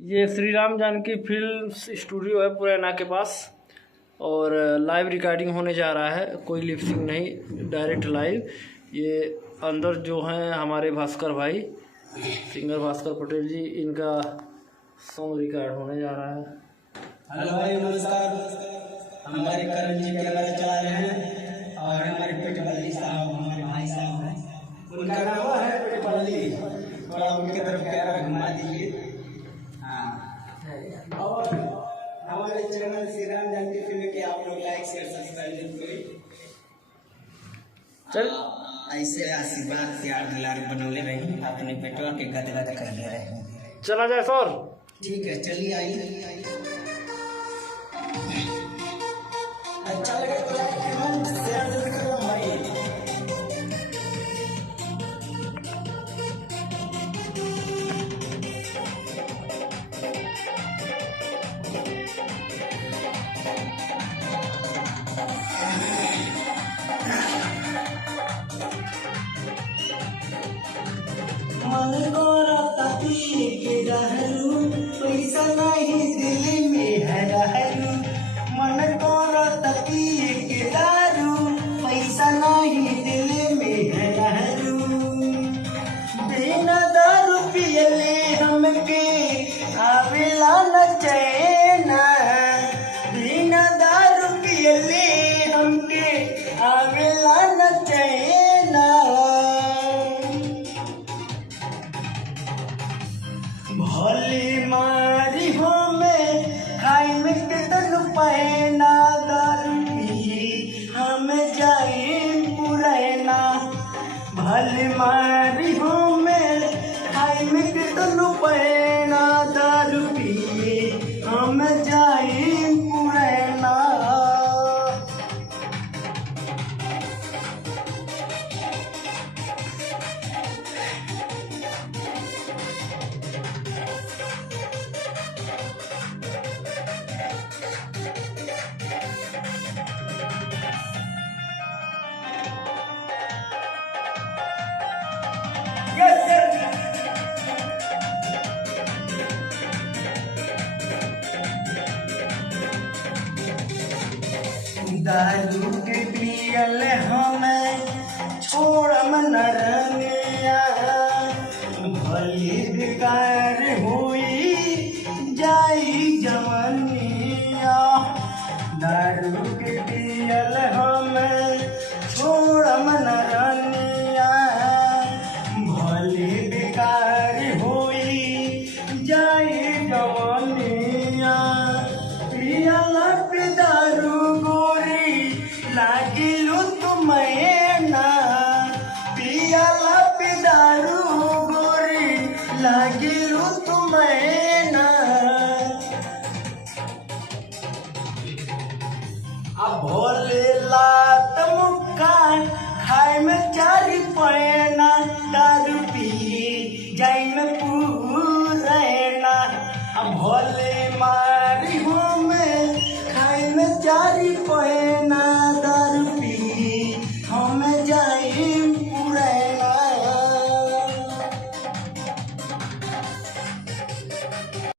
ये Shri Ram Janaki films studio है पुराना के पास और लाइव रिकॉर्डिंग होने जा रहा है। कोई लिपसिंग नहीं, डायरेक्ट लाइव। ये अंदर जो हैं हमारे भास्कर भाई, सिंगर भास्कर पटेल जी, इनका सॉन्ग रिकॉर्ड होने जा रहा है। हेलो भाई, नमस्कार। हमारे करण जी कैमरा चला रहे हैं और हमारे पेटपल्ली साहब, हमारे भाई साहब हैं, उनका नाम है पेटपल्ली। थोड़ा उनके तरफ कैमरा घुमा दीजिए। और हमारे चैनल श्री राम जानकी फिल्म के आप लोग लाइक शेयर सब्सक्राइब जरूर करें। चल ऐसे आशीर्वाद प्यार दुलार बनौले रही, अपने पेटवा के गदगद कर ले रहे। चला जाए सर। ठीक है, चलिए आइए। अच्छा लगे तो लाइक कमेंट शेयर जरूर करो भाई। मन को रता पी के रहलू, पैसा नहीं दिल में है रहलू। मन को रता पी के दारू, पैसा नहीं दिल में है रहलू। बिना दारू पियले हमके आवेला न चैना, बिना दारू पियले हमके आवेला न चैना। भोली मारी हो में खाई में कितन पैना, दारू पी हम जाई पुरैना। भोली मारी हो में खाई में कितन पैना, दारू पी हम जाई पुरैना। दारू के पियल हमें छोड़म न रंगिया, भली बेकार हुई जाई जवनिया। दारू के पियल हमें छोड़म न रंगिया, भली बेकार हुई जाई जवनिया। पियला पे दारू लागिलू तुम्हें ना, पियला पे दारू गोरी लागिलू तुम्हें ना। अब भोले लात मुक्का खाए में चारी पैना, दारू पी जाई में पूरैना। अब भोले मारी हो में खाए में चारी